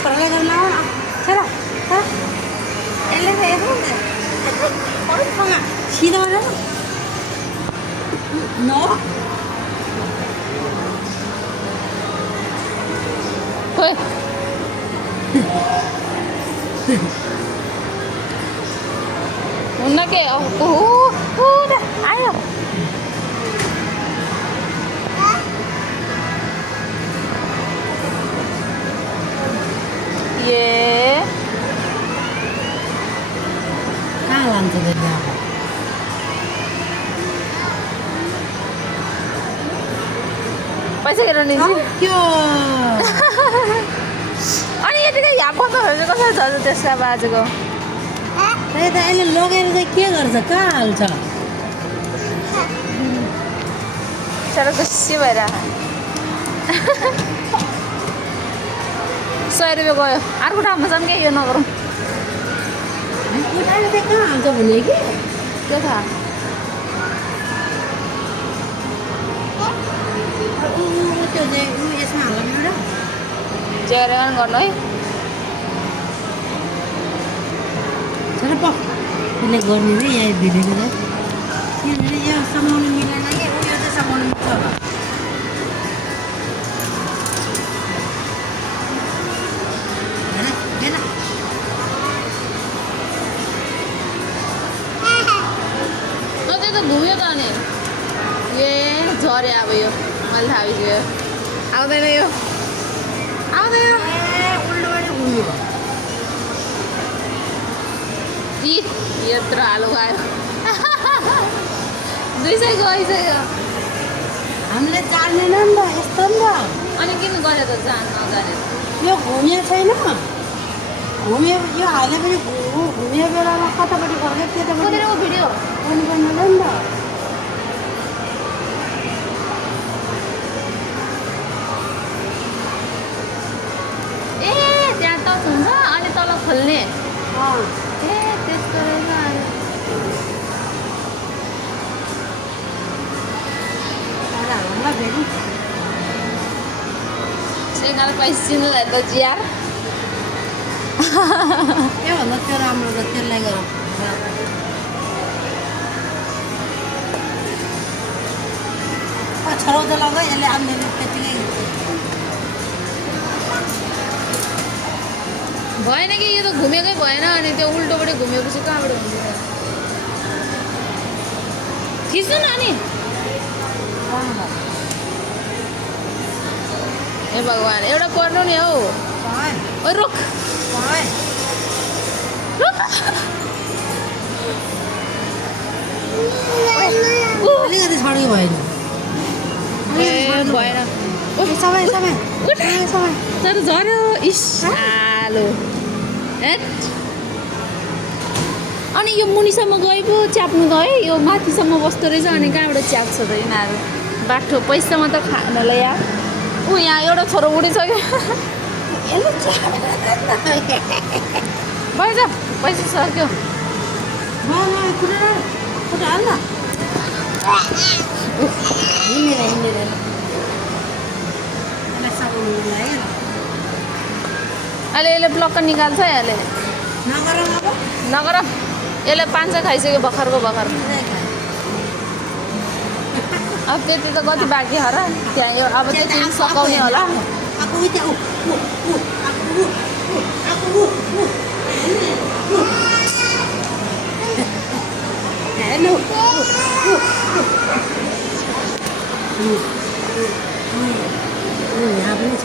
छोरालाई गर्न आऊ न छोरा छोरा यसले त यस्तो सिधा गरेर न खोइ हुन्न के आयो ये कहाँ लान्छ त्यसले अब पैसा खेर नि त्यो अनि यतिकै यहाँ पत्ताहरू चाहिँ कसरी झर्छ त्यसका बाजेको त्यही त यसले लगेर चाहिँ के गर्छ कहाँ हाल्छ साह्रो खुसी भएर 100 रुपियाँ गयो अर्को ठाउँमा जाऊँ क्या यो नगरौँ उठाएर चाहिँ कहाँ हाल्छ भने कि त्यो थाहा त्यो चाहिँ यसमा हाल्नु र जेरेगान गर्नु है छोरा प त्यसले गर्ने रे यहाँ भिडेको त किनभने यो समाउनु मिलेन कि उयो चाहिँ समाउनु मिल्छ होला हेर हेर त्यही त घुम्यो त अनि ए झऱ्यो अब यो मैले थाहा भइसक्यो आउँदैन यो आउँदैन उल्टोबाट घुम्यो यत्रो आलु खायो 200 गइसक्यो हामीले जान्दैन नि त यस्तो नि त अनि किन गरे त जान नजाने यो घुमिया छैन घुम्यो यो हाले पनि घुमियो बेलामा कतापट्टि फर्क्यो त्यतापट्टि कतिको भिडियो गर्नु पर्ने होला नि त ए त्यहाँ टच हुन्छ अनि तल खोल्ने अँ ए त्यस्तो रहेछ अनि होला फेरि सेगाल पैसिनु त जियार त्योभन्दा त्यो राम्रो त त्यसलाई गरौँ छराउँदा लगा यसले आम्दैन त्यतिकै भएन कि यो त घुमेकै भएन अनि त्यो उल्टोबाट घुमेपछि कहाँबाट हुन्छ खिच्नु न अनि ए भगवान् एउटा पर्नु नि हौ ओ रुख अलिकति छड्यो भएन ए भएन सबै सबै सबै तर झऱ्यो इस आलो हेट अनि यो मुनिसम्म गए पो च्याप्नु त है यो माथिसम्म बस्दो रहेछ अनि कहाँबाट च्याप्छ त यिनीहरू बाठो पैसा मात्र खानलाई यार ऊ यहाँ एउटा छोरो उडिसक्यो भएछ पैसा सक्यो अहिले यसले ब्लक्क निकाल्छ है अहिले नगर यसले 500 खाइसक्यो भर्खरको भर्खर अब त्यति त कति बाँकी हो र त्यहाँ यो अब त्यति सकाउने होला यहाँ पनि छ